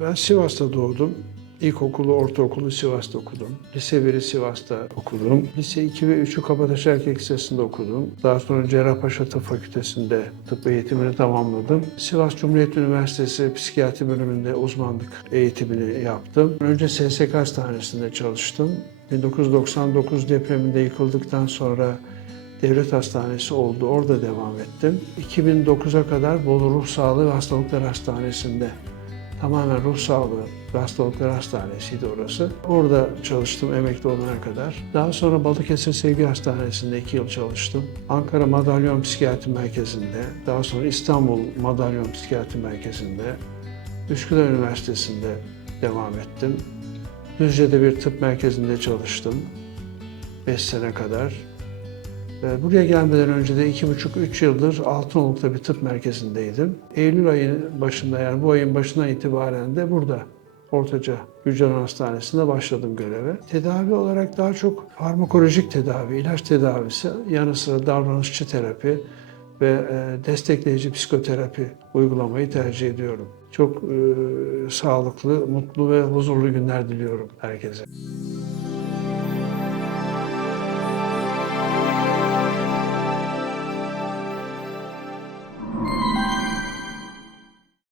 Ben Sivas'ta doğdum. İlkokulu, ortaokulu Sivas'ta okudum. Lise 1'i Sivas'ta okudum. Lise 2 ve 3'ü Kabataş Erkek Lisesi'nde okudum. Daha sonra Cerrahpaşa Tıp Fakültesi'nde tıp eğitimini tamamladım. Sivas Cumhuriyet Üniversitesi Psikiyatri bölümünde uzmanlık eğitimini yaptım. Önce SSK Hastanesi'nde çalıştım. 1999 depreminde yıkıldıktan sonra devlet hastanesi oldu. Orada devam ettim. 2009'a kadar Bolu Ruh Sağlığı ve Hastalıklar Hastanesi'nde tamamen ruh sağlığı ve hastalıklar hastanesiydi orası. Orada çalıştım emekli olana kadar. Daha sonra Balıkesir Sevgi Hastanesi'nde iki yıl çalıştım. Ankara Madalyon Psikiyatri Merkezi'nde, daha sonra İstanbul Madalyon Psikiyatri Merkezi'nde, Üsküdar Üniversitesi'nde devam ettim. Düzce'de bir tıp merkezinde çalıştım. 5 sene kadar. Ee, Buraya gelmeden önce de iki buçuk, üç yıldır Altınoluk'ta bir tıp merkezindeydim. Eylül ayının başında yani bu ayın başından itibaren de burada Ortaca Gülcan Hastanesi'nde başladım göreve. Tedavi olarak daha çok farmakolojik tedavi, ilaç tedavisi, yanı sıra davranışçı terapi ve e, destekleyici psikoterapi uygulamayı tercih ediyorum. Çok e, sağlıklı, mutlu ve huzurlu günler diliyorum herkese.